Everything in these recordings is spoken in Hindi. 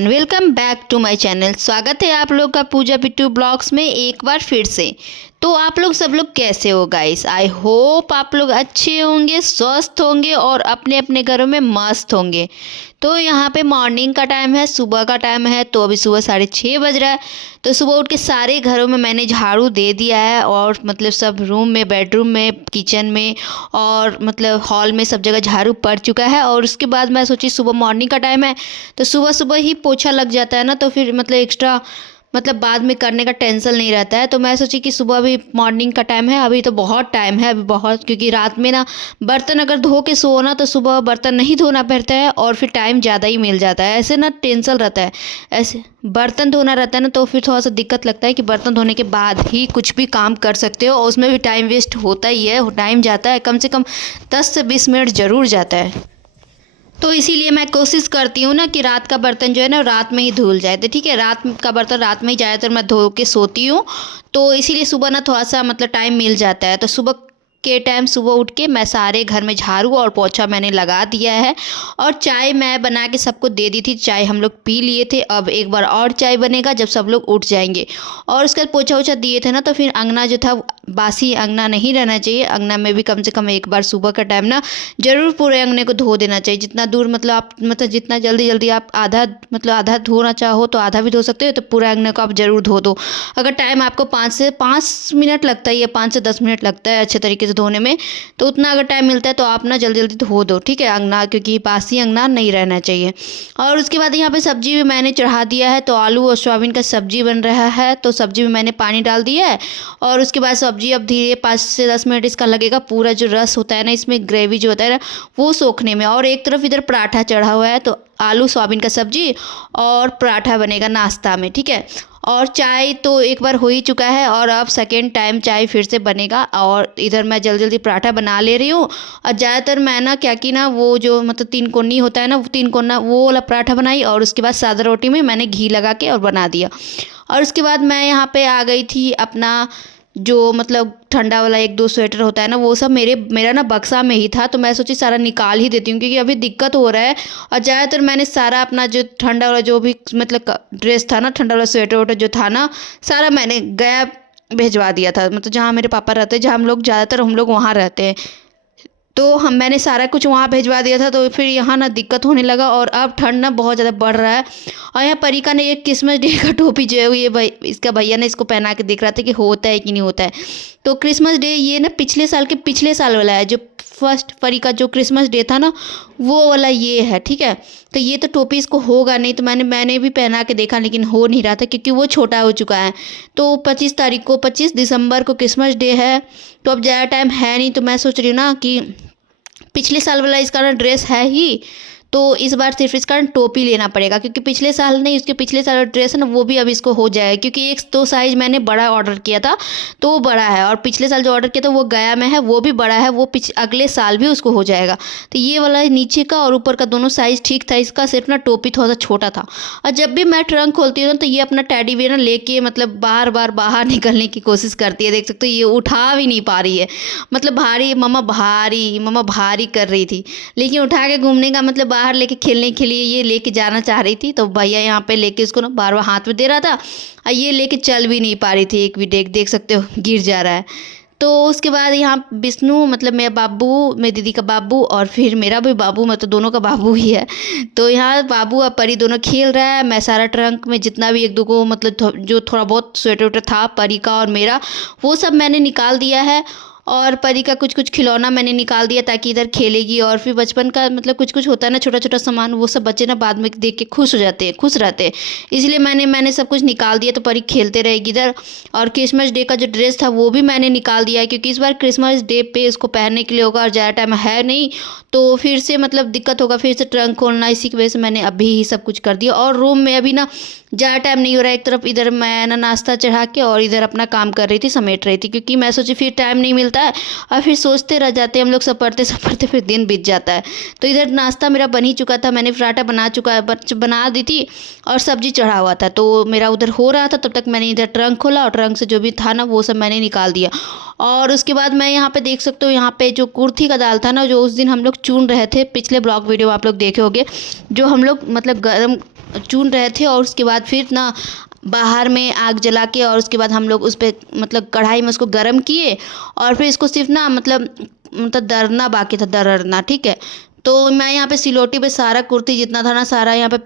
Everyone, welcome back to my channel. स्वागत है आप लोग का पूजा पिट्टू ब्लॉग्स में एक बार फिर से। तो आप लोग सब लोग कैसे हो गाइस? आई होप आप लोग अच्छे होंगे, स्वस्थ होंगे और अपने अपने घरों में मस्त होंगे। तो यहाँ पे मॉर्निंग का टाइम है, सुबह का टाइम है। तो अभी सुबह 6:30 बज रहा है। तो सुबह उठ के सारे घरों में मैंने झाड़ू दे दिया है और मतलब सब रूम में, बेडरूम में, किचन में और मतलब हॉल में सब जगह झाड़ू पड़ चुका है। और उसके बाद मैं सोची सुबह मॉर्निंग का टाइम है तो सुबह सुबह ही पोछा लग जाता है ना, तो फिर मतलब एक्स्ट्रा मतलब बाद में करने का टेंशन नहीं रहता है। तो मैं सोची कि सुबह अभी मॉर्निंग का टाइम है, अभी तो बहुत टाइम है अभी बहुत, क्योंकि रात में ना बर्तन अगर धो के सोना तो सुबह बर्तन नहीं धोना पड़ता है और फिर टाइम ज़्यादा ही मिल जाता है। ऐसे ना टेंशन रहता है, ऐसे बर्तन धोना रहता है ना तो फिर थोड़ा सा दिक्कत लगता है कि बर्तन धोने के बाद ही कुछ भी काम कर सकते हो और उसमें भी टाइम वेस्ट होता ही है, टाइम जाता है, कम से कम 10 से 20 मिनट ज़रूर जाता है। तो इसीलिए मैं कोशिश करती हूँ ना कि रात का बर्तन जो है ना रात में ही धुल जाए। तो ठीक है, रात का बर्तन रात में ही ज़्यादातर मैं धो के सोती हूँ। तो इसीलिए सुबह ना थोड़ा सा मतलब टाइम मिल जाता है। तो सुबह के टाइम सुबह उठ के मैं सारे घर में झाड़ू और पोछा मैंने लगा दिया है। और चाय मैं बना के सबको दे दी थी, चाय हम लोग पी लिए थे। अब एक बार और चाय बनेगा जब सब लोग उठ जाएंगे। और उसके बाद पोछा वोछा दिए थे ना, तो फिर अंगना जो था बासी अंगना नहीं रहना चाहिए। अंगना में भी कम से कम एक बार सुबह का टाइम ना ज़रूर पूरे अंगने को धो देना चाहिए। जितना दूर मतलब आप मतलब जितना जल्दी जल्दी आप आधा धोना चाहो तो आधा भी धो सकते हो, तो पूरे अंगने को आप ज़रूर धो दो। अगर टाइम आपको 5 से 5 मिनट लगता है या 5 से 10 मिनट लगता है अच्छे तरीके से धोने में, तो उतना अगर टाइम मिलता है तो आप ना जल्दी जल्दी धो दो, ठीक है अंगना, क्योंकि बासी अंगना नहीं रहना चाहिए। और उसके बाद यहाँ पे सब्जी भी मैंने चढ़ा दिया है। तो आलू और सोयाबीन का सब्जी बन रहा है, तो सब्जी में मैंने पानी डाल दिया है। और उसके बाद सब्जी अब धीरे 5 से 10 मिनट इसका लगेगा, पूरा जो रस होता है ना इसमें, ग्रेवी जो होता है ना वो सोखने में। और एक तरफ इधर पराठा चढ़ा हुआ है, तो आलू सोयाबीन का सब्जी और पराठा बनेगा नाश्ता में, ठीक है। और चाय तो एक बार हो ही चुका है और अब सेकेंड टाइम चाय फिर से बनेगा। और इधर मैं जल्दी जल्दी पराठा बना ले रही हूँ। और ज़्यादातर मैं ना क्या कि ना वो जो मतलब 3 कोनी होता है ना, 3 कोना वो वाला पराठा बनाई। और उसके बाद सादा रोटी में मैंने घी लगा के और बना दिया। और उसके बाद मैं यहाँ पे आ गई थी अपना जो मतलब ठंडा वाला 1-2 स्वेटर होता है ना, वो सब मेरा ना बक्सा में ही था। तो मैं सोची सारा निकाल ही देती हूँ क्योंकि अभी दिक्कत हो रहा है। और ज़्यादातर मैंने सारा अपना जो ठंडा वाला जो भी मतलब ड्रेस था ना, ठंडा वाला स्वेटर वोटर जो था ना, सारा मैंने गया भिजवा दिया था। मतलब जहाँ मेरे पापा रहते हैं, जहाँ हम लोग वहाँ रहते हैं, तो मैंने सारा कुछ वहाँ भिजवा दिया था। तो फिर यहाँ ना दिक्कत होने लगा और अब ठंड ना बहुत ज़्यादा बढ़ रहा है। और यहाँ परिका ने एक क्रिसमस डे का टोपी जो है ये भाई इसका भैया ने इसको पहना के देख रहा था कि होता है कि नहीं होता है। तो क्रिसमस डे ये ना पिछले साल वाला है, जो फर्स्ट परी का जो क्रिसमस डे था ना वो वाला ये है, ठीक है। तो ये तो टोपी इसको होगा नहीं, तो मैंने भी पहना के देखा लेकिन हो नहीं रहा था क्योंकि वो छोटा हो चुका है। तो 25 दिसंबर को क्रिसमस डे है, तो अब ज़्यादा टाइम है नहीं। तो मैं सोच रही हूँ ना कि पिछले साल वाला इसका ना ड्रेस है ही, तो इस बार सिर्फ इसका टोपी लेना पड़ेगा, क्योंकि पिछले साल नहीं उसके पिछले साल ड्रेस है ना वो भी अब इसको हो जाएगा। क्योंकि एक तो साइज़ मैंने बड़ा ऑर्डर किया था तो वो बड़ा है, और पिछले साल जो ऑर्डर किया था वो गया में है वो भी बड़ा है, वो अगले साल भी उसको हो जाएगा। तो ये वाला नीचे का और ऊपर का दोनों साइज़ ठीक था इसका, सिर्फ ना टोपी थोड़ा सा छोटा था। और जब भी मैं ट्रंक खोलती हूँ तो ये अपना टेडी बियर ना लेके मतलब बार बार बाहर निकलने की कोशिश करती है। देख सकते हो ये उठा भी नहीं पा रही है, मतलब मम्मा भारी कर रही थी, लेकिन उठा के घूमने का मतलब बाहर लेके खेलने के लिए ये लेके जाना चाह रही थी। तो भैया यहाँ पे लेके इसको ना बार बार हाथ में दे रहा था और ये लेके चल भी नहीं पा रही थी, एक भी देख सकते हो गिर जा रहा है। तो उसके बाद यहाँ विष्णु मतलब मेरा बाबू, मेरी दीदी का बाबू और फिर मेरा भी बाबू, मतलब दोनों का बाबू ही है। तो यहाँ बाबू और परी दोनों खेल रहा है। मैं सारा ट्रंक में जितना भी 1-2 को मतलब जो थोड़ा बहुत स्वेटर वेटर था परी का और मेरा, वो सब मैंने निकाल दिया है। और परी का कुछ खिलौना मैंने निकाल दिया ताकि इधर खेलेगी। और फिर बचपन का मतलब कुछ होता है ना छोटा छोटा सामान, वो सब बच्चे ना बाद में देख के खुश रहते हैं, इसलिए मैंने सब कुछ निकाल दिया। तो परी खेलते रहेगी इधर। और क्रिसमस डे का जो ड्रेस था वो भी मैंने निकाल दिया है, क्योंकि इस बार क्रिसमस डे पे इसको पहनने के लिए होगा और ज़्यादा टाइम है नहीं, तो फिर से मतलब दिक्कत होगा फिर से ट्रंक खोलना। इसी की वजह से मैंने अभी ही सब कुछ कर दिया। और रूम में अभी ना ज़्यादा टाइम नहीं हो रहा है, एक तरफ इधर मैं ना नाश्ता चढ़ा के और इधर अपना काम कर रही थी, समेट रही थी, क्योंकि मैं सोची फिर टाइम नहीं मिलता है और फिर सोचते रह जाते हैं हम लोग, सपरते फिर दिन बीत जाता है। तो इधर नाश्ता मेरा बन ही चुका था, मैंने पराठा बना दी थी और सब्जी चढ़ा हुआ था, तो मेरा उधर हो रहा था। तब तक मैंने इधर ट्रंक खोला और ट्रंक से जो भी था ना वो सब मैंने निकाल दिया। और उसके बाद मैं यहाँ पे देख सकते हो, यहाँ पे जो कुर्थी का दाल था ना, जो उस दिन हम लोग चुन रहे थे, पिछले ब्लॉग वीडियो आप लोग देखे होंगे, जो हम लोग मतलब चून रहे थे। और उसके बाद फिर ना बाहर में आग जला के और उसके बाद हम लोग उस पर मतलब कढ़ाई में उसको गर्म किए और फिर इसको सिर्फ ना मतलब दरना बाकी था, दरना। ठीक है, तो मैं यहाँ पे सिलोटी पे सारा कुर्ती जितना था ना सारा यहाँ पे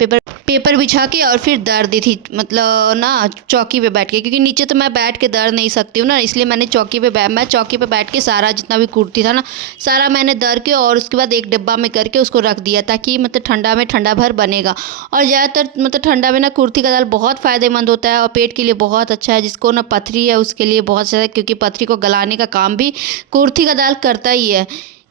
पेपर बिछा के और फिर दर दी थी, मतलब ना चौकी पे बैठ के, क्योंकि नीचे तो मैं बैठ के दर नहीं सकती हूँ ना, इसलिए मैं चौकी पे बैठ के सारा जितना भी कुर्ती था ना सारा मैंने दर के और उसके बाद एक डिब्बा में करके उसको रख दिया, ताकि मतलब ठंडा में ठंडा भर बनेगा। और ज़्यादातर मतलब ठंडा में ना कुर्ती का दाल बहुत फ़ायदेमंद होता है और पेट के लिए बहुत अच्छा है। जिसको ना पथरी है उसके लिए बहुत अच्छा है, क्योंकि पथरी को गलाने का काम भी कुर्ती का दाल करता ही है।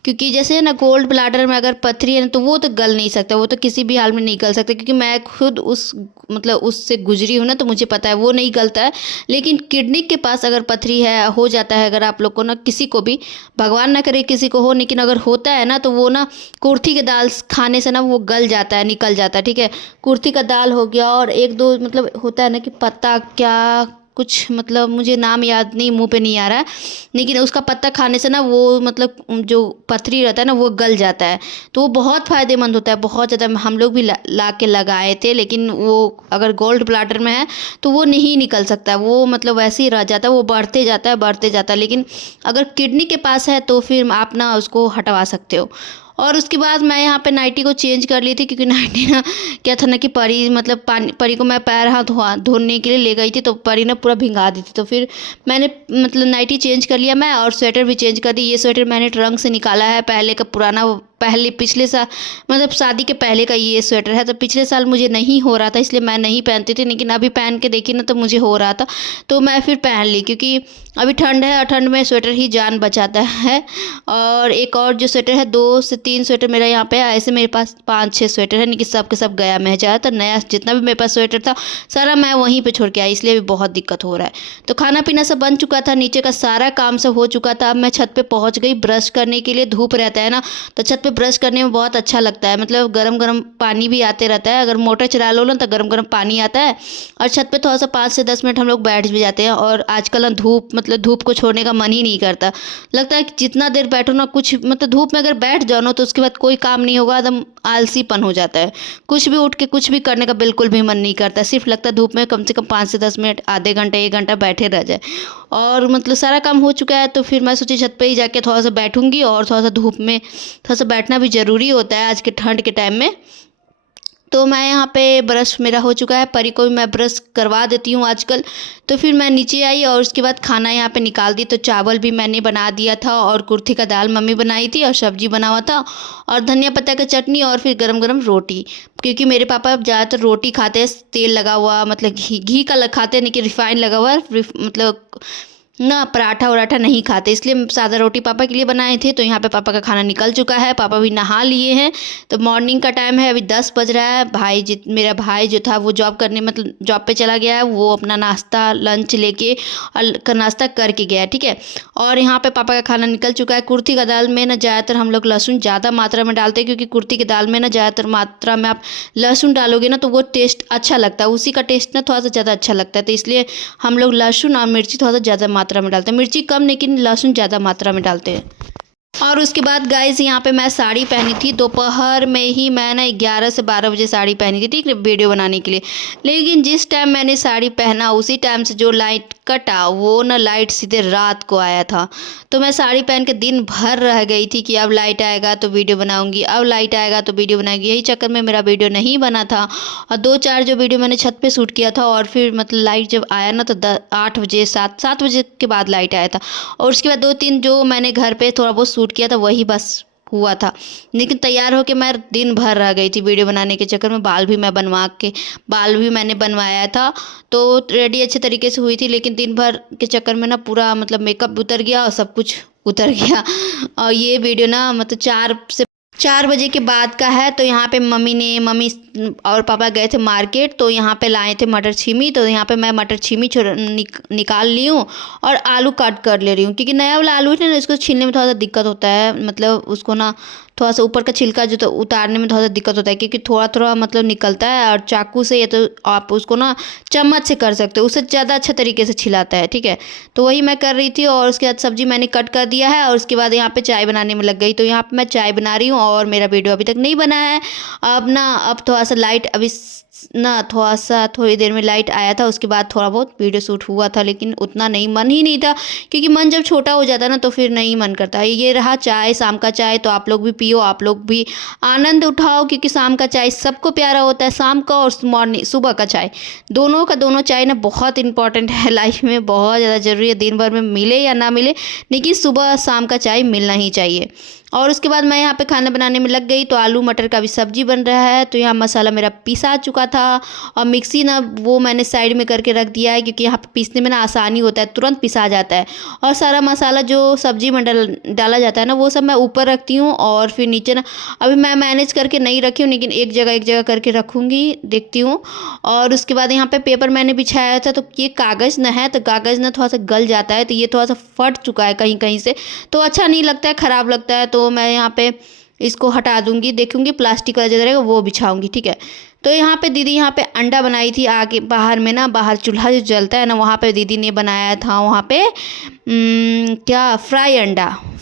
क्योंकि जैसे ना गोल्ड ब्लाडर में अगर पथरी है ना तो वो तो गल नहीं सकता, वो तो किसी भी हाल में नहीं गल सकता, क्योंकि मैं खुद उससे गुजरी हूँ ना, तो मुझे पता है वो नहीं गलता है। लेकिन किडनी के पास अगर पथरी है हो जाता है, अगर आप लोग को ना किसी को भी, भगवान ना करे किसी को हो, लेकिन अगर होता है ना तो वो ना कुर्थी के दाल खाने से ना वो गल जाता है, निकल जाता है। ठीक है, कुर्थी का दाल हो गया और एक दो मतलब होता है ना कि पत्ता क्या कुछ, मतलब मुझे नाम याद नहीं, मुंह पे नहीं आ रहा है, लेकिन उसका पत्ता खाने से ना वो मतलब जो पथरी रहता है ना वो गल जाता है। तो वो बहुत फ़ायदेमंद होता है, बहुत ज़्यादा। हम लोग भी ला के लगाए थे, लेकिन वो अगर गोल्ड ब्लाडर में है तो वो नहीं निकल सकता, वो मतलब वैसे ही रह जाता है, वो बढ़ते जाता है बढ़ते जाता है। लेकिन अगर किडनी के पास है तो फिर आप ना उसको हटवा सकते हो। और उसके बाद मैं यहाँ पे नाइटी को चेंज कर ली थी, क्योंकि नाइटी ना क्या था ना कि परी मतलब परी को मैं पैर हाथ धोने के लिए ले गई थी, तो परी ना पूरा भिंगा दी थी। तो फिर मैंने मतलब नाइटी चेंज कर लिया मैं, और स्वेटर भी चेंज कर दी। ये स्वेटर मैंने ट्रंक से निकाला है, पहले का पुराना, पिछले साल मतलब शादी के पहले का ये स्वेटर है। तो पिछले साल मुझे नहीं हो रहा था इसलिए मैं नहीं पहनती थी, लेकिन अभी पहन के देखी ना तो मुझे हो रहा था, तो मैं फिर पहन ली, क्योंकि अभी ठंड है और ठंड में स्वेटर ही जान बचाता है। और एक और जो स्वेटर है, 2 से 3 स्वेटर मेरा यहाँ पे है, ऐसे मेरे पास 5-6 स्वेटर है, लेकिन सब के सब गया। मैं ज़्यादातर नया जितना भी मेरे पास स्वेटर था सारा मैं वहीं पे छोड़ के आई, इसलिए भी बहुत दिक्कत हो रहा है। तो खाना पीना सब बन चुका था, नीचे का सारा काम सब हो चुका था। अब मैं छत पे पहुँच गई ब्रश करने के लिए, धूप रहता है ना तो छत पे ब्रश करने में बहुत अच्छा लगता है, मतलब गरम गरम पानी भी आते रहता है। अगर मोटर चला लो ना तो गरम गरम पानी आता है, और छत पे थोड़ा सा 5 से 10 मिनट हम लोग बैठ भी जाते हैं। और आजकल ना धूप को छोड़ने का मन ही नहीं करता, लगता है कि जितना देर बैठो ना कुछ, मतलब धूप में अगर बैठ जाओ ना तो उसके बाद कोई काम नहीं होगा, एकदम आलसीपन हो जाता है, कुछ भी उठ के कुछ भी करने का बिल्कुल भी मन नहीं करता। सिर्फ लगता है धूप में कम से कम 5 से 10 मिनट, आधे घंटे 1 घंटा बैठे रह जाए। और मतलब सारा काम हो चुका है, तो फिर मैं सोची छत पे ही जाके थोड़ा सा बैठूंगी, और थोड़ा सा धूप में थोड़ा सा बैठना भी ज़रूरी होता है आज के ठंड के टाइम में। तो मैं यहाँ पे ब्रश मेरा हो चुका है, परी को भी मैं ब्रश करवा देती हूँ आजकल। तो फिर मैं नीचे आई और उसके बाद खाना यहाँ पे निकाल दी। तो चावल भी मैंने बना दिया था, और कुर्थी का दाल मम्मी बनाई थी, और सब्जी बना हुआ था, और धनिया पत्ता का चटनी, और फिर गरम गरम रोटी। क्योंकि मेरे पापा ज़्यादातर रोटी खाते हैं तेल लगा हुआ, मतलब घी का खाते हैं, लेकिन रिफाइंड लगा हुआ मतलब ना पराठा वराठा नहीं खाते, इसलिए सादा रोटी पापा के लिए बनाए थे। तो यहाँ पे पापा का खाना निकल चुका है, पापा भी नहा लिए हैं। तो मॉर्निंग का टाइम है, अभी 10 बज रहा है। मेरा भाई जो था वो जॉब करने मतलब जॉब पे चला गया है, वो अपना नाश्ता लंच लेके और नाश्ता करके गया है। ठीक है, और यहाँ पे पापा का खाना निकल चुका है। कुर्थी का दाल में ना ज़्यादातर हम लोग लहसुन ज़्यादा मात्रा में डालते हैं, क्योंकि कुर्थी की दाल में ना ज़्यादातर मात्रा में आप लहसुन डालोगे ना तो वो टेस्ट अच्छा लगता है, उसी का टेस्ट ना थोड़ा सा ज़्यादा अच्छा लगता है। तो इसलिए हम लोग लहसुन और मिर्ची थोड़ा सा ज़्यादा मात्रा में डालते हैं, मिर्ची कम लेकिन लहसुन ज़्यादा मात्रा में डालते हैं। और उसके बाद गाइस यहाँ पे मैं साड़ी पहनी थी, दोपहर में ही मैं ना 11 से 12 बजे साड़ी पहनी थी, ठीक है, वीडियो बनाने के लिए। लेकिन जिस टाइम मैंने साड़ी पहना उसी टाइम से जो लाइट कटा वो ना लाइट सीधे रात को आया था। तो मैं साड़ी पहन के दिन भर रह गई थी कि अब लाइट आएगा तो वीडियो बनाऊंगी, अब लाइट आएगा तो वीडियो बनाएंगी। यही चक्कर में मेरा वीडियो नहीं बना था, और 2-4 जो वीडियो मैंने छत पे शूट किया था। और फिर मतलब लाइट जब आया ना तो 8 बजे 7 बजे के बाद लाइट आया था। और उसके बाद 2-3 जो मैंने घर पे थोड़ा बहुत शूट किया था वही बस हुआ था। लेकिन तैयार होके मैं दिन भर रह गई थी वीडियो बनाने के चक्कर में। बाल भी मैंने बनवाया था, तो रेडी अच्छे तरीके से हुई थी, लेकिन दिन भर के चक्कर में ना पूरा मतलब मेकअप उतर गया और सब कुछ उतर गया। और ये वीडियो ना मतलब 4 बजे के बाद का है। तो यहाँ पे मम्मी और पापा गए थे मार्केट, तो यहाँ पे लाए थे मटर छीमी। तो यहाँ पे मैं मटर छीमी निकाल ली हूँ और आलू काट कर ले रही हूँ, क्योंकि नया वाला आलू है ना इसको छीलने में थोड़ा सा दिक्कत होता है, मतलब उसको ना थोड़ा सा ऊपर का छिलका जो तो उतारने में थोड़ा सा दिक्कत होता है, क्योंकि थोड़ा थोड़ा मतलब निकलता है। और चाकू से या तो आप उसको ना चम्मच से कर सकते हो, उससे ज़्यादा अच्छा तरीके से छिलाता है। ठीक है, तो वही मैं कर रही थी। और उसके बाद सब्जी मैंने कट कर दिया है, और उसके बाद यहाँ पे चाय बनाने में लग गई। तो यहाँ पे मैं चाय बना रही हूँ, और मेरा वीडियो अभी तक नहीं बना है। अब थोड़ा थोड़ा सा लाइट अभी थोड़ी देर में लाइट आया था, उसके बाद थोड़ा बहुत वीडियो शूट हुआ था, लेकिन उतना नहीं, मन ही नहीं था, क्योंकि मन जब छोटा हो जाता है ना तो फिर नहीं मन करता। ये रहा चाय, शाम का चाय, तो आप लोग भी पियो, आप लोग भी आनंद उठाओ, क्योंकि शाम का चाय सबको प्यारा होता है। शाम का और मॉर्निंग सुबह का चाय, दोनों चाय ना बहुत इंपॉर्टेंट है लाइफ में, बहुत ज़्यादा ज़रूरी है। दिन भर में मिले या ना मिले, लेकिन सुबह शाम का चाय मिलना ही चाहिए। और उसके बाद मैं यहाँ पे खाना बनाने में लग गई, तो आलू मटर का भी सब्जी बन रहा है। तो यहाँ मसाला मेरा पिसा चुका था, और मिक्सी ना वो मैंने साइड में करके रख दिया है, क्योंकि यहाँ पे पीसने में ना आसानी होता है, तुरंत पिसा जाता है। और सारा मसाला जो सब्जी में डाला जाता है ना, वो सब मैं ऊपर रखती हूँ, और फिर नीचे ना अभी मैं मैनेज करके नहीं रखी हूँ, लेकिन एक जगह करके रखूँगी, देखती हूँ। और उसके बाद यहाँ पे पेपर मैंने बिछाया था, तो ये कागज़ ना है, तो कागज़ ना थोड़ा सा गल जाता है, तो ये थोड़ा सा फट चुका है कहीं कहीं से, तो अच्छा नहीं लगता है, ख़राब लगता है। तो मैं यहाँ पे इसको हटा दूंगी, देखूंगी प्लास्टिक वाला जो रहेगा वो बिछाऊंगी, ठीक है। तो यहाँ पे दीदी यहाँ पे अंडा बनाई थी, आगे बाहर में ना, बाहर चूल्हा जो जलता है ना, वहाँ पे दीदी ने बनाया था, वहाँ पे क्या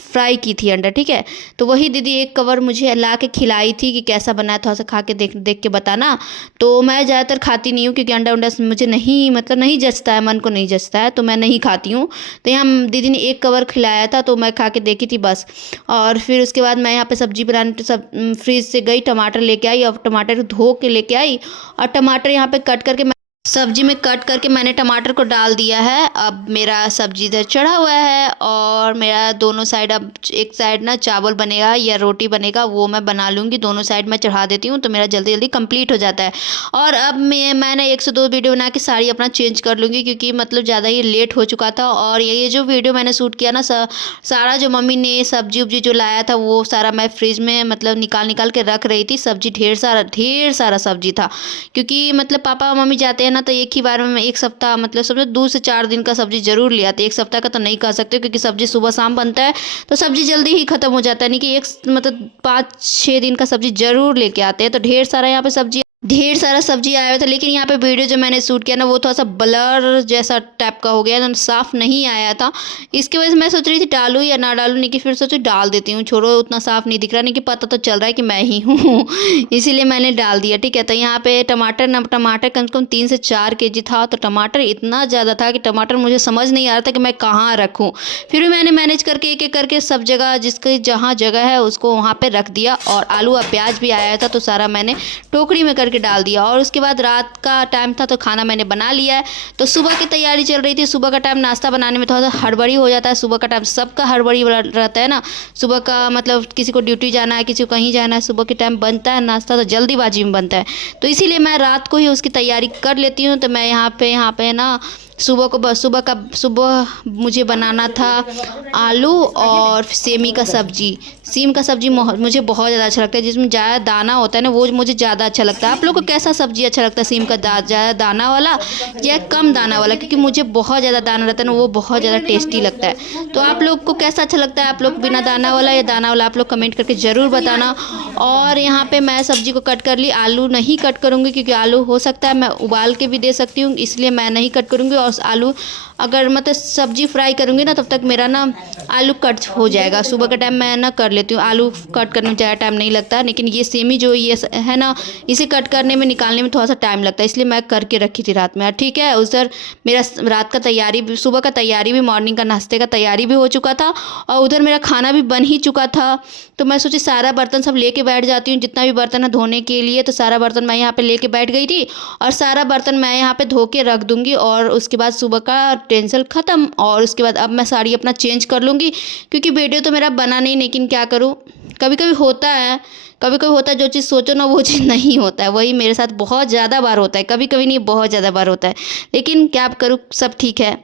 फ्राई की थी अंडा, ठीक है। तो वही दीदी एक कवर मुझे ला के खिलाई थी कि कैसा बना है, थोड़ा सा खा के देख के बताना। तो मैं ज़्यादातर खाती नहीं हूँ, क्योंकि अंडा मुझे नहीं जचता है, मन को नहीं जचता है, तो मैं नहीं खाती हूँ। तो यहाँ दीदी ने एक कवर खिलाया था, तो मैं खा के देखी थी बस। और फिर उसके बाद मैं यहाँ पे सब्जी बनाने फ्रिज से गई, टमाटर लेके आई, और टमाटर धो के लेके आई, और टमाटर यहाँ पे कट करके सब्जी में कट करके मैंने टमाटर को डाल दिया है। अब मेरा सब्जी इधर चढ़ा हुआ है, और मेरा दोनों साइड, अब एक साइड ना चावल बनेगा या रोटी बनेगा, वो मैं बना लूँगी, दोनों साइड मैं चढ़ा देती हूँ, तो मेरा जल्दी जल्दी कंप्लीट हो जाता है। और अब मैंने 1 से 2 वीडियो बना के साड़ी अपना चेंज कर लूँगी, क्योंकि मतलब ज़्यादा ही लेट हो चुका था। और ये जो वीडियो मैंने शूट किया ना, सारा जो मम्मी ने सब्जी उब्जी जो लाया था, वो सारा मैं फ्रिज में मतलब निकाल के रख रही थी। सब्जी ढेर सारा सब्जी था, क्योंकि मतलब पापा मम्मी जाते हैं ना, तो एक ही बार में मैं 1 सप्ताह मतलब समझो 2 से 4 दिन का सब्जी जरूर ले आते। 1 सप्ताह का तो नहीं कह सकते, क्योंकि सब्जी सुबह शाम बनता है, तो सब्जी जल्दी ही खत्म हो जाता है। नहीं कि एक मतलब 5-6 दिन का सब्जी जरूर लेके आते हैं। तो ढेर सारा यहाँ पे ढेर सारा सब्जी आया हुआ था, लेकिन यहाँ पे वीडियो जो मैंने शूट किया ना, वो थोड़ा सा ब्लर जैसा टाइप का हो गया, तो साफ़ नहीं आया था। इसकी वजह से मैं सोच रही थी डालूँ या ना डालूँ, नहीं कि फिर सोचो डाल देती हूँ, छोड़ो, उतना साफ़ नहीं दिख रहा, नहीं कि पता तो चल रहा है कि मैं ही हूँ इसीलिए मैंने डाल दिया, ठीक है। तो यहाँ पे टमाटर कम से कम 3 से 4 kg था। तो टमाटर इतना ज़्यादा था कि टमाटर मुझे समझ नहीं आ रहा था कि मैं कहाँ रखूँ। फिर भी मैंने मैनेज करके एक करके सब जगह, जिसकी जहाँ जगह है उसको वहाँ पर रख दिया। और आलू और प्याज भी आया था, तो सारा मैंने टोकरी में करके डाल दिया। और उसके बाद रात का टाइम था, तो खाना मैंने बना लिया है। तो सुबह की तैयारी चल रही थी। सुबह का टाइम नाश्ता बनाने में थोड़ा सा हड़बड़ी हो जाता है। सुबह का टाइम सबका हड़बड़ी रहता है ना, सुबह का मतलब किसी को ड्यूटी जाना है, किसी को कहीं जाना है, सुबह के टाइम बनता है नाश्ता, तो जल्दीबाजी में बनता है। तो इसीलिए मैं रात को ही उसकी तैयारी कर लेती हूँ। तो मैं यहाँ पे ना सुबह मुझे बनाना था आलू और सेमी का सब्जी। सीम का सब्जी मुझे बहुत ज़्यादा अच्छा लगता है, जिसमें ज़्यादा दाना होता है ना, वो मुझे ज़्यादा अच्छा लगता है। आप लोग को कैसा सब्जी अच्छा लगता है, सीम का ज़्यादा दाना वाला या कम दाना वाला? क्योंकि मुझे बहुत ज़्यादा दाना रहता है ना, वो बहुत ज़्यादा टेस्टी लगता है। तो आप लोग को कैसा अच्छा लगता है? आप लोग बिना दाना वाला या दाना वाला, आप लोग कमेंट करके ज़रूर बताना। और यहाँ पे मैं सब्जी को कट कर ली। आलू नहीं कट करूँगी, क्योंकि आलू हो सकता है मैं उबाल के भी दे सकती हूँ, इसलिए मैं नहीं कट करूँगी। और आलू अगर मतलब सब्जी फ्राई करूँगी ना, तब तक मेरा ना आलू कट हो जाएगा। सुबह का टाइम मैं ना कर लेती हूँ, आलू कट करने में ज़्यादा टाइम नहीं लगता। लेकिन ये सेमी जो ये है ना, इसे कट करने में निकालने में थोड़ा सा टाइम लगता है, इसलिए मैं करके रखी थी रात में, ठीक है। उधर मेरा रात का तैयारी भी, सुबह का तैयारी भी, मॉर्निंग का नाश्ते का तैयारी भी हो चुका था, और उधर मेरा खाना भी बन ही चुका था। तो मैं सोची सारा बर्तन सब लेके बैठ जाती हूँ, जितना भी बर्तन है धोने के लिए। तो सारा बर्तन मैं यहाँ पे लेके बैठ गई थी, और सारा बर्तन मैं यहाँ पे धो के रख दूँगी। और उसके बाद सुबह का टेंशन ख़त्म। और उसके बाद अब मैं साड़ी अपना चेंज कर लूँगी, क्योंकि वीडियो तो मेरा बना नहीं, लेकिन क्या करूँ, कभी कभी होता है जो चीज़ सोचो ना, वो चीज़ नहीं होता है। वही मेरे साथ बहुत ज़्यादा बार होता है, कभी कभी नहीं, बहुत ज़्यादा बार होता है। लेकिन क्या करूँ, सब ठीक है,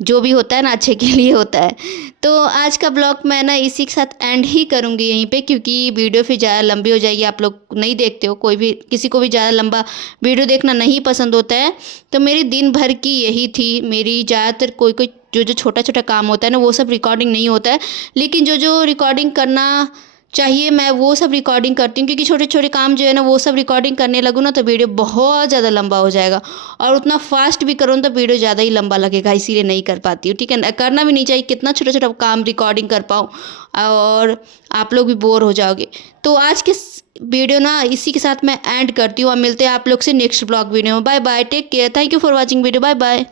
जो भी होता है ना अच्छे के लिए होता है। तो आज का ब्लॉग मैं ना इसी के साथ एंड ही करूँगी यहीं पे, क्योंकि वीडियो फिर ज़्यादा लंबी हो जाएगी। आप लोग नहीं देखते हो, किसी को भी ज़्यादा लंबा वीडियो देखना नहीं पसंद होता है। तो मेरी दिन भर की यही थी। मेरी ज़्यादातर कोई जो छोटा छोटा काम होता है ना, वो सब रिकॉर्डिंग नहीं होता है, लेकिन जो रिकॉर्डिंग करना चाहिए मैं वो सब रिकॉर्डिंग करती हूँ, क्योंकि छोटे छोटे काम जो है ना वो सब रिकॉर्डिंग करने लगूँ ना तो वीडियो बहुत ज़्यादा लंबा हो जाएगा, और उतना फास्ट भी करूँ तो वीडियो ज़्यादा ही लंबा लगेगा, इसीलिए नहीं कर पाती हूँ। ठीक है ना, करना भी नहीं चाहिए, कितना छोटा छोटा काम रिकॉर्डिंग कर पाऊँ, और आप लोग भी बोर हो जाओगे। तो आज के वीडियो ना इसी के साथ मैं एंड करती हूँ, और मिलते हैं आप लोग से नेक्स्ट ब्लॉग वीडियो में। Bye bye, take care, thank you for watching video, bye bye.